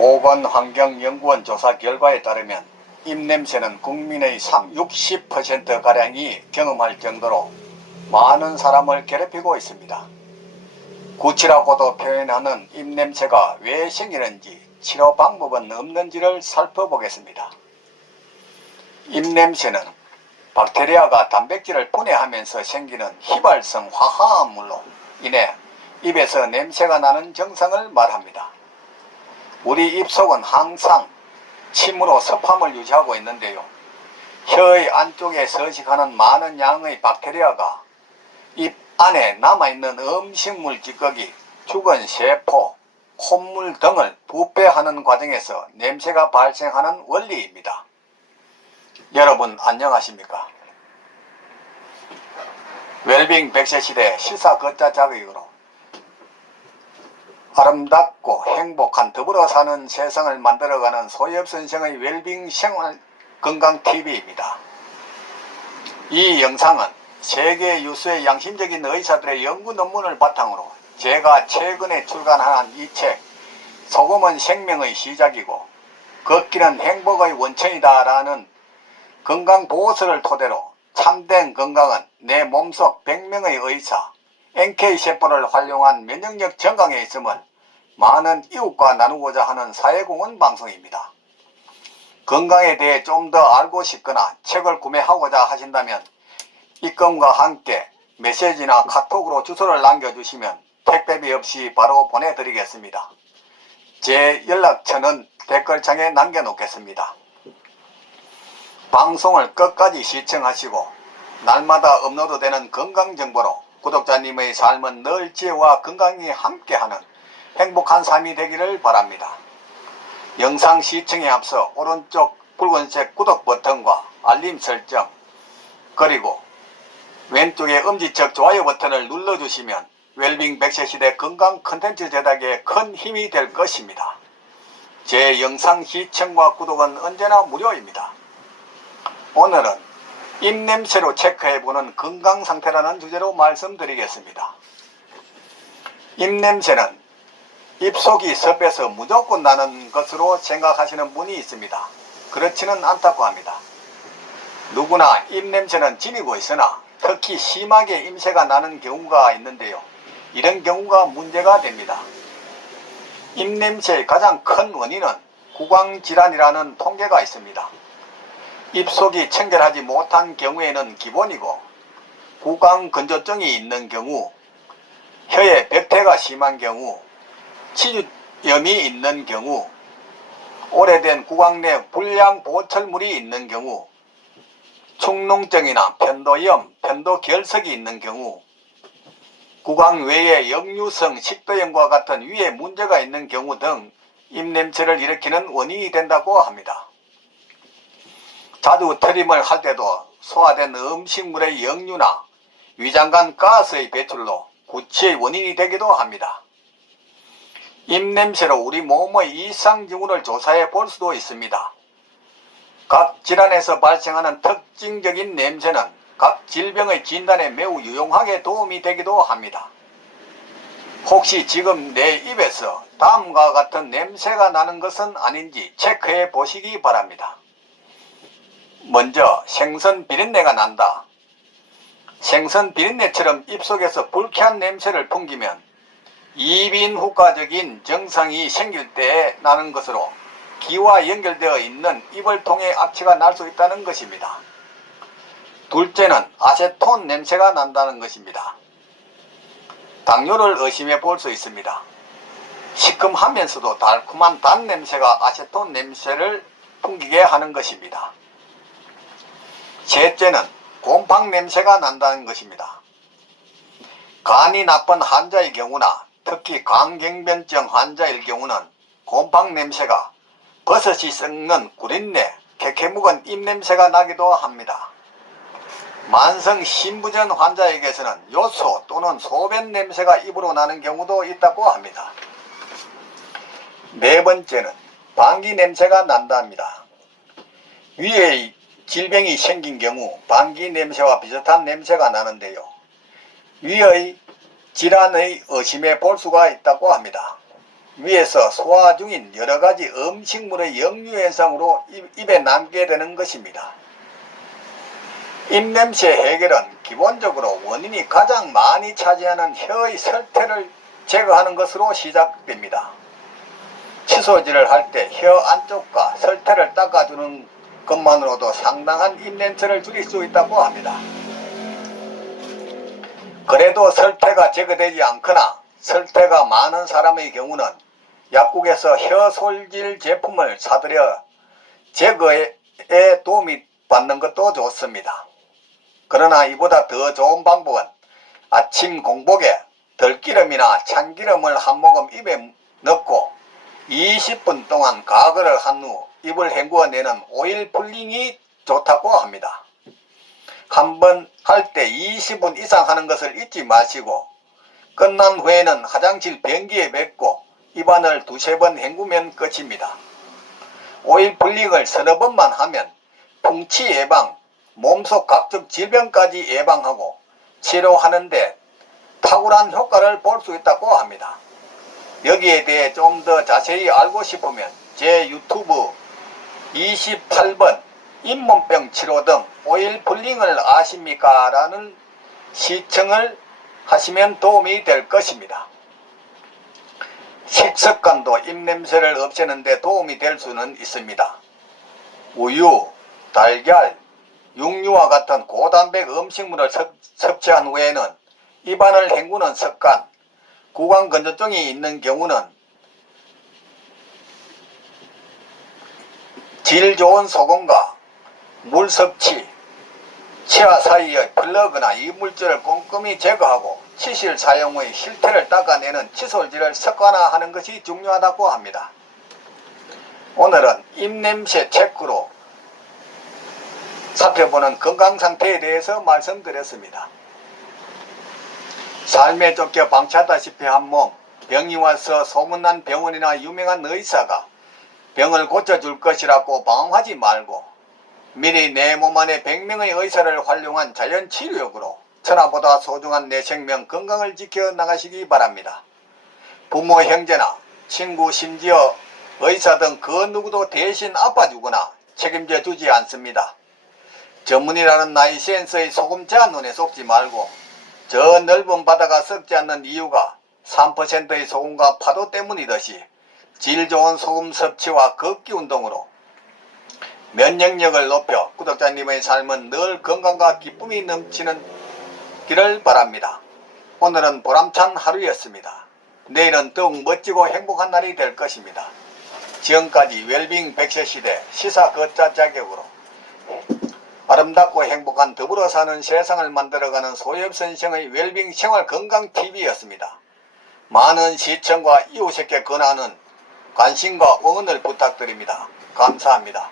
보건환경연구원 조사 결과에 따르면 입냄새는 국민의 60%가량이 경험할 정도로 많은 사람을 괴롭히고 있습니다. 구치라고도 표현하는 입냄새가 왜 생기는지 치료 방법은 없는지를 살펴보겠습니다. 입냄새는 박테리아가 단백질을 분해하면서 생기는 휘발성 화합물로 인해 입에서 냄새가 나는 증상을 말합니다. 우리 입속은 항상 침으로 습함을 유지하고 있는데요. 혀의 안쪽에 서식하는 많은 양의 박테리아가 입 안에 남아있는 음식물 찌꺼기, 죽은 세포, 콧물 등을 부패하는 과정에서 냄새가 발생하는 원리입니다. 여러분 안녕하십니까? 웰빙 100세 시대 실사 걷자 자극으로 아름답고 행복한 더불어 사는 세상을 만들어가는 소엽선생의 웰빙 생활 건강TV입니다. 이 영상은 세계 유수의 양심적인 의사들의 연구 논문을 바탕으로 제가 최근에 출간한 이 책 소금은 생명의 시작이고 걷기는 행복의 원천이다 라는 건강보고서를 토대로 참된 건강은 내 몸속 100명의 의사 NK세포를 활용한 면역력 증강에 있음을 많은 이웃과 나누고자 하는 사회공헌 방송입니다. 건강에 대해 좀 더 알고 싶거나 책을 구매하고자 하신다면 입금과 함께 메시지나 카톡으로 주소를 남겨주시면 택배비 없이 바로 보내드리겠습니다. 제 연락처는 댓글창에 남겨놓겠습니다. 방송을 끝까지 시청하시고 날마다 업로드되는 건강정보로 구독자님의 삶은 늘 지혜와 건강이 함께하는 행복한 삶이 되기를 바랍니다. 영상 시청에 앞서 오른쪽 붉은색 구독 버튼과 알림 설정 그리고 왼쪽에 엄지척 좋아요 버튼을 눌러주시면 웰빙 100세 시대 건강 컨텐츠 제작에 큰 힘이 될 것입니다. 제 영상 시청과 구독은 언제나 무료입니다. 오늘은 입냄새로 체크해보는 건강상태라는 주제로 말씀드리겠습니다. 입냄새는 입속이 습해서 무조건 나는 것으로 생각하시는 분이 있습니다. 그렇지는 않다고 합니다. 누구나 입냄새는 지니고 있으나 특히 심하게 입새가 나는 경우가 있는데요. 이런 경우가 문제가 됩니다. 입냄새의 가장 큰 원인은 구강질환이라는 통계가 있습니다. 입속이 청결하지 못한 경우에는 기본이고 구강건조증이 있는 경우, 혀에 백태가 심한 경우, 치주염이 있는 경우, 오래된 구강 내 불량 보철물이 있는 경우, 축농증이나 편도염, 편도결석이 있는 경우, 구강 외에 역류성 식도염과 같은 위에 문제가 있는 경우 등 입냄새를 일으키는 원인이 된다고 합니다. 자주 트림을 할 때도 소화된 음식물의 역류나 위장관 가스의 배출로 구취의 원인이 되기도 합니다. 입냄새로 우리 몸의 이상증후를 조사해 볼 수도 있습니다. 각 질환에서 발생하는 특징적인 냄새는 각 질병의 진단에 매우 유용하게 도움이 되기도 합니다. 혹시 지금 내 입에서 다음과 같은 냄새가 나는 것은 아닌지 체크해 보시기 바랍니다. 먼저 생선 비린내가 난다. 생선 비린내처럼 입속에서 불쾌한 냄새를 풍기면 이빈후과적인 증상이 생길 때 나는 것으로 기와 연결되어 있는 입을 통해 악취가 날 수 있다는 것입니다. 둘째는 아세톤 냄새가 난다는 것입니다. 당뇨를 의심해 볼 수 있습니다. 시큼하면서도 달콤한 단 냄새가 아세톤 냄새를 풍기게 하는 것입니다. 셋째는 곰팡 냄새가 난다는 것입니다. 간이 나쁜 환자의 경우나 특히 광경변증 환자일 경우는 곰팡 냄새가 버섯이 썩는 구린내, 캐캐 묵은 입냄새가 나기도 합니다. 만성 신부전 환자에게서는 요소 또는 소변 냄새가 입으로 나는 경우도 있다고 합니다. 네 번째는 방귀 냄새가 난답니다. 위에 질병이 생긴 경우 방귀 냄새와 비슷한 냄새가 나는데요. 위의 질환의 의심해 볼 수가 있다고 합니다. 위에서 소화 중인 여러가지 음식물의 역류현상으로 입에 남게 되는 것입니다. 입냄새 해결은 기본적으로 원인이 가장 많이 차지하는 혀의 설태를 제거하는 것으로 시작됩니다. 칫솔질을 할 때 혀 안쪽과 설태를 닦아주는 것만으로도 상당한 입냄새를 줄일 수 있다고 합니다. 그래도 설태가 제거되지 않거나 설태가 많은 사람의 경우는 약국에서 혀 솔질 제품을 사들여 제거에 도움이 받는 것도 좋습니다. 그러나 이보다 더 좋은 방법은 아침 공복에 들기름이나 참기름을 한 모금 입에 넣고 20분 동안 가글을 한 후 입을 헹구어내는 오일 풀링이 좋다고 합니다. 한번 할 때 20분 이상 하는 것을 잊지 마시고 끝난 후에는 화장실 변기에 맺고 입안을 두세 번 헹구면 끝입니다. 오일 풀링을 서너 번만 하면 풍치 예방, 몸속 각종 질병까지 예방하고 치료하는데 탁월한 효과를 볼 수 있다고 합니다. 여기에 대해 좀 더 자세히 알고 싶으면 제 유튜브 28번 잇몸병 치료 등 오일 풀링을 아십니까? 라는 시청을 하시면 도움이 될 것입니다. 식습관도 입냄새를 없애는 데 도움이 될 수는 있습니다. 우유, 달걀, 육류와 같은 고단백 음식물을 섭취한 후에는 입안을 헹구는 습관, 구강건조증이 있는 경우는 질 좋은 소금과 물 섭취, 치아 사이의 플러그나 이물질을 꼼꼼히 제거하고 치실 사용 후에 실태를 닦아내는 칫솔질을 습관화하는 것이 중요하다고 합니다. 오늘은 입냄새 체크로 살펴보는 건강상태에 대해서 말씀드렸습니다. 삶에 쫓겨 방치하다시피 한 몸, 병이 와서 소문난 병원이나 유명한 의사가 병을 고쳐줄 것이라고 방황하지 말고 미리 내 몸 안에 100명의 의사를 활용한 자연치료약으로 천하보다 소중한 내 생명 건강을 지켜나가시기 바랍니다. 부모, 형제나 친구, 심지어 의사 등 그 누구도 대신 아파주거나 책임져 주지 않습니다. 전문이라는 나이 센서의 소금 제한 눈에 속지 말고 저 넓은 바다가 썩지 않는 이유가 3%의 소금과 파도 때문이듯이 질 좋은 소금 섭취와 걷기 운동으로 면역력을 높여 구독자님의 삶은 늘 건강과 기쁨이 넘치는 기를 바랍니다. 오늘은 보람찬 하루였습니다. 내일은 더욱 멋지고 행복한 날이 될 것입니다. 지금까지 웰빙 100세 시대 시사 걷자 자격으로 아름답고 행복한 더불어 사는 세상을 만들어가는 소엽선생의 웰빙 생활건강TV였습니다. 많은 시청과 이웃에게 권하는 관심과 응원을 부탁드립니다. 감사합니다.